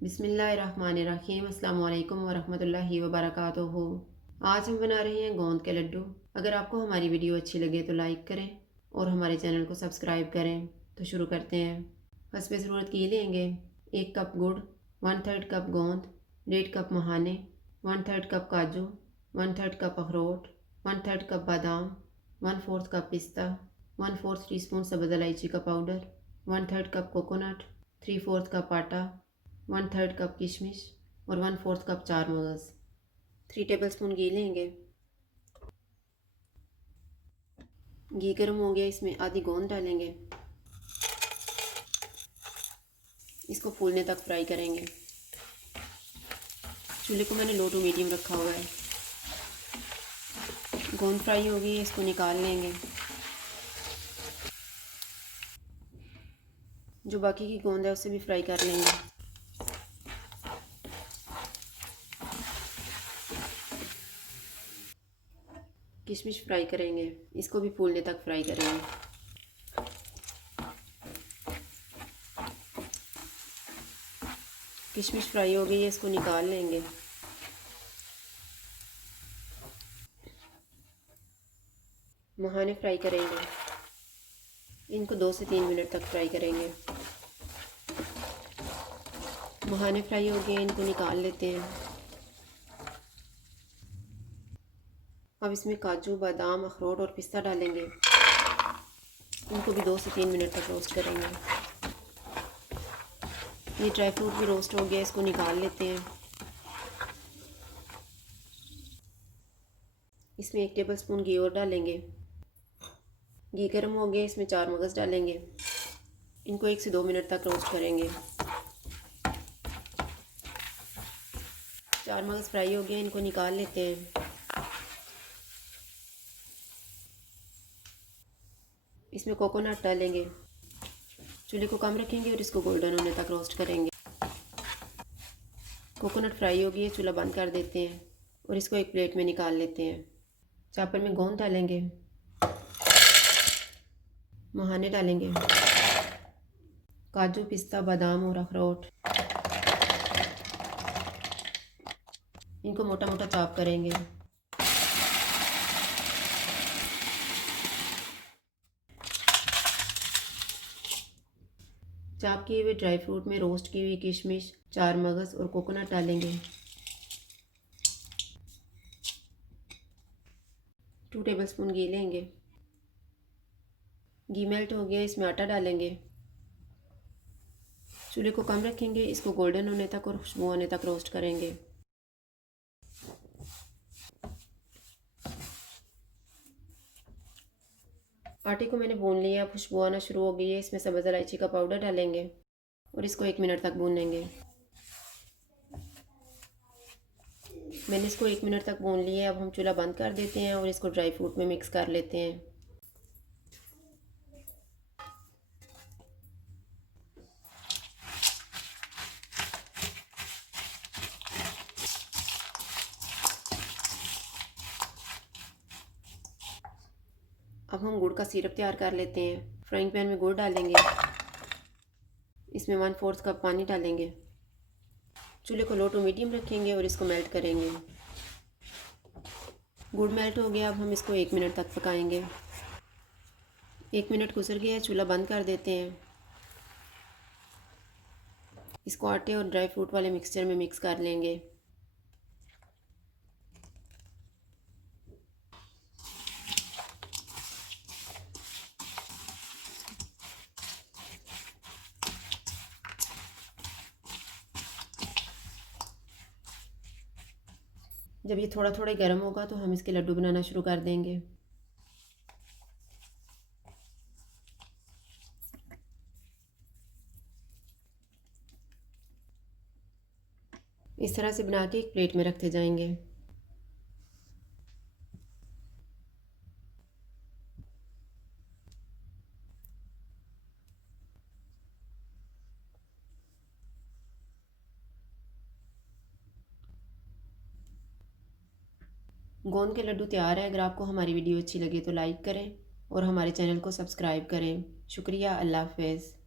बिस्मिल्लाहिर्रहमानिर्रहीम अस्सलाम वालेकुम वरहमतुल्लाहि वबरकातुहू। आज हम बना रहे हैं गोंद के लड्डू। अगर आपको हमारी वीडियो अच्छी लगे तो लाइक करें और हमारे चैनल को सब्सक्राइब करें। तो शुरू करते हैं। फसवे ज़रूरत की लेंगे 1 कप गुड़, 1/3 कप गोंद, 1.5 कप मखाने, 1/3 कप काजू, 1/3 कप अखरोट, 1/3 कप बादाम, 1/4 कप पिस्ता, 1/4 टीस्पून सब्ज़ इलायची का पाउडर, 1/3 कप कोकोनट, 3/4 कप आटा, 1/3 कप किशमिश और 1/4 कप चार मगज़। 3 टेबलस्पून घी लेंगे। घी गर्म हो गया, इसमें आधी गोंद डालेंगे। इसको फूलने तक फ्राई करेंगे। चूल्हे को मैंने लो टू मीडियम रखा हुआ है। गोंद फ्राई हो गई है, इसको निकाल लेंगे। जो बाकी की गोंद है उसे भी फ्राई कर लेंगे। किशमिश फ्राई करेंगे, इसको भी फूलने तक फ्राई करेंगे। किशमिश फ्राई हो गई है, इसको निकाल लेंगे। मखाने फ्राई करेंगे, इनको 2 से 3 मिनट तक फ्राई करेंगे। मखाने फ्राई हो गए, इनको निकाल लेते हैं। अब इसमें काजू, बादाम, अखरोट और पिस्ता डालेंगे। इनको भी 2 से 3 मिनट तक रोस्ट करेंगे। ये ड्राई फ्रूट भी रोस्ट हो गया, इसको निकाल लेते हैं। इसमें 1 टेबलस्पून घी और डालेंगे। घी गर्म हो गया, इसमें चार मगज़ डालेंगे। इनको 1 से 2 मिनट तक रोस्ट करेंगे। चार मगज़ फ्राई हो गए, इनको निकाल लेते हैं। इसमें कोकोनट डालेंगे। चूल्हे को कम रखेंगे और इसको गोल्डन होने तक रोस्ट करेंगे। कोकोनट फ्राई हो गई है, चूल्हा बंद कर देते हैं और इसको एक प्लेट में निकाल लेते हैं। चापर में गोंद डालेंगे, मखाने डालेंगे, काजू, पिस्ता, बादाम और अखरोट। इनको मोटा मोटा चॉप करेंगे। चॉप किए हुए ड्राई फ्रूट में रोस्ट की हुई किशमिश, चार मगज़ और कोकोनट डालेंगे। 2 टेबलस्पून घी लेंगे। घी मेल्ट हो गया, इसमें आटा डालेंगे। चूल्हे को कम रखेंगे, इसको गोल्डन होने तक और खुशबू होने तक रोस्ट करेंगे। आटे को मैंने भून लिया, खुशबू आना शुरू हो गई है। इसमें सब्ज़ इलायची का पाउडर डालेंगे और इसको 1 मिनट तक भूनेंगे। मैंने इसको 1 मिनट तक भून लिया है। अब हम चूल्हा बंद कर देते हैं और इसको ड्राई फ्रूट में मिक्स कर लेते हैं। अब हम गुड़ का सिरप तैयार कर लेते हैं। फ्राइंग पैन में गुड़ डालेंगे। इसमें 1/4 कप पानी डालेंगे। चूल्हे को लो टू मीडियम रखेंगे और इसको मेल्ट करेंगे। गुड़ मेल्ट हो गया, अब हम इसको 1 मिनट तक पकाएंगे। 1 मिनट गुजर गया है, चूल्हा बंद कर देते हैं। इसको आटे और ड्राई फ्रूट वाले मिक्सचर में मिक्स कर लेंगे। जब ये थोड़ा थोड़ा गर्म होगा तो हम इसके लड्डू बनाना शुरू कर देंगे। इस तरह से बना के एक प्लेट में रखते जाएंगे। गोंद के लड्डू तैयार है। अगर आपको हमारी वीडियो अच्छी लगे तो लाइक करें और हमारे चैनल को सब्सक्राइब करें। शुक्रिया। अल्लाह हाफ़िज़।